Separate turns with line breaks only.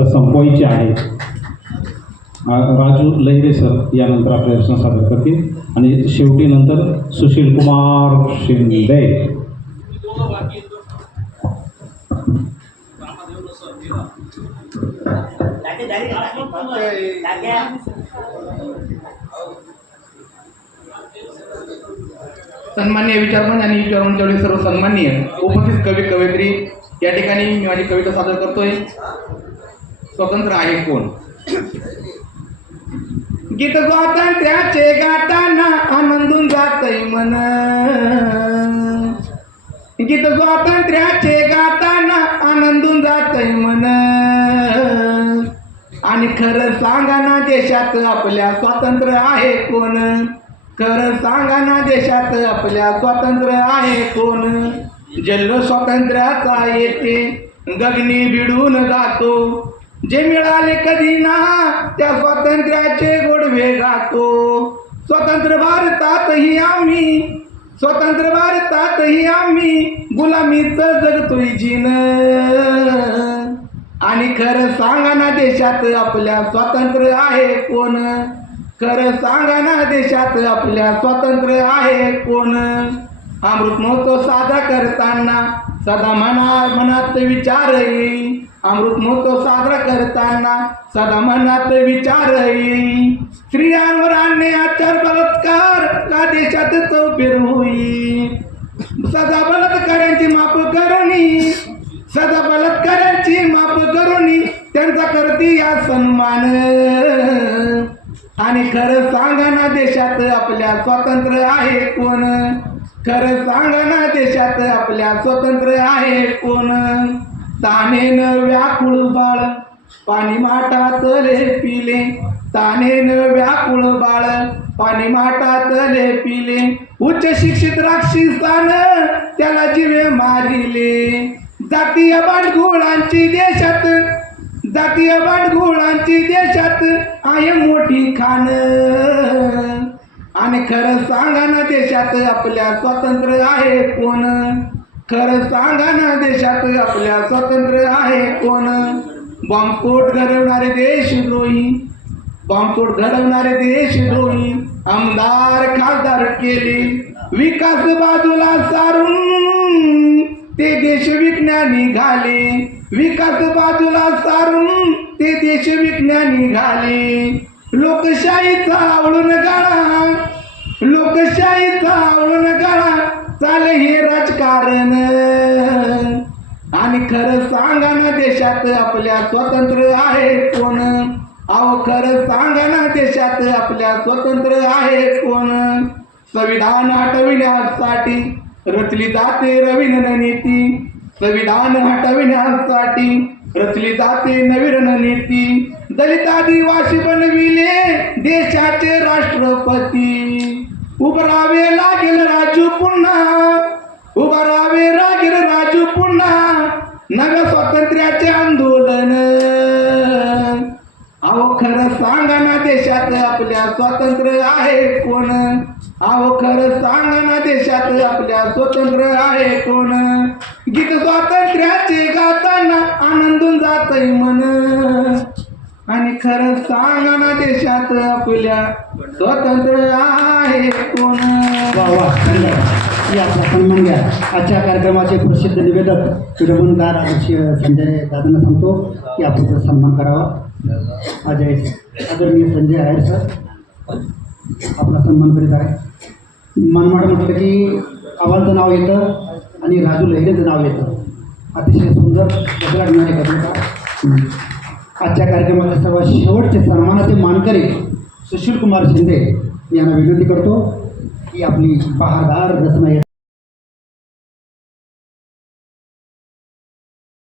तर संपवायची आहे. राजू लहिरे सर यानंतर आपले रचना सादर करतील. आणि शेवटी नंतर सुशील कुमार शिंदे.
सन्मान्य विचारवंत आणि विचारमंचावरील सर्व सन्मान्य उपस्थित कवी कवयित्री या ठिकाणी मी माझी कविता सादर करतोय. स्वतंत्र आहे कोण? गीत स्वातंत्र्याचे गाताना आनंदून जातय मन. गीत स्वातंत्र्याचे गाताना आनंदून जातय मन. आणि खरं सांगा ना देशात आपल्या स्वातंत्र्य आहे कोण? खरं सांगा ना देशात आपल्या स्वातंत्र्य आहे कोण? जल्लो स्वातंत्र्याचा येते गगनी भिडून जातो. जे मिळाले कधी ना त्या स्वातंत्र्याचे गोडवे गातो. स्वतंत्र भारतातही आम्ही स्वतंत्र भारतातही आम्ही गुलामीचं जगतोय जीन आणि खरं सांगा ना देशात आपल्या स्वातंत्र्य आहे कोण? खरं सांगा ना देशात आपल्या स्वातंत्र्य आहे कोण? अमृत महोत्सव साजरा करताना सदा मना मनात विचार येईल. अमृत महोत्सव साजरा करताना सदा मनात विचार येई स्त्रियांवर आणणे आचार बलात्कार का देशात चौफेर होई? सदा बलात्कारांची माफ करणी सदा बलात्कारांची माफ करुणी त्यांचा करती या सन्मान. आणि खरं सांगा ना देशात आपल्या स्वातंत्र्य आहे कोण? खरं सांगा ना देशात आपल्या स्वातंत्र्य आहे कोण? तानेन व्याकुळ बाळ पाणी माठातले पिले. तानेन व्याकुळ बाळ पाणी माठातले पिले. उच्च शिक्षित राक्षिस्तान त्याला जीवे मारिले. जातीय बांडगुळांची देशात जातीय बांडगुळांची देशात आहे मोठी खान. आणि खरं सांगा ना देशात आपल्या स्वातंत्र्य आहे कोण? खरं सांगा ना देशात आपल्या स्वातंत्र्य आहे कोण? बॉम्बस्फोट घडवणारे देशद्रोही बॉम्बस्फोट घडवणारे देशद्रोही आमदार खासदार केले. विकास बाजूला सारून ते देश विकण्या घाले. विकास बाजूला सारून ते देश विज्ञानी घाले. लोकशाहीचा आवडून गाळा. लोकशाहीचा आवडून गाळा. चाल हे राजकारण. सांगा ना देशात आपल्या स्वतंत्र आहे कोण? अहो खरं सांगा ना देशात आपल्या स्वतंत्र आहे कोण? संविधान हटविण्यासाठी रचली जाते रवीन नीती. संविधान हटविण्यासाठी रचली जाते नवीन नीती. दलित आदिवासी बनविले देशाचे राष्ट्रपती. उभरावे लागेल राजू पुन्हा. नव्या स्वातंत्र्याचे आंदोलन. अहो खरं सांगा ना देशात आपल्या स्वातंत्र्य आहे कोण? अहो खरं सांगा ना देशात आपल्या स्वतंत्र आहे कोण? गीत स्वातंत्र्याचे गाताना आनंदून जातय मन. आणि खरं सांगा ना देशात आपल्या स्वतंत्र आहे कोण?
याचा या आपला सन्मान घ्या आजच्या कार्यक्रमाचे प्रसिद्ध निवेदक विडंबनकार संजय दादांना सांगतो की आपण सन्मान करावा. अजय आदरणीय संजय आहेर सर. आपला सन्मान करीत आहे. मनमाड म्हटलं की आवाजचं नाव येतं आणि राजू लहिरेचं नाव येतं. अतिशय सुंदर बदलाडणारे कविता आजच्या कार्यक्रमाचे सर्वात शेवटचे सन्मानाचे मानकरी सुशील कुमार शिंदे यांना विनंती करतो. ही आपली बहारदार रचना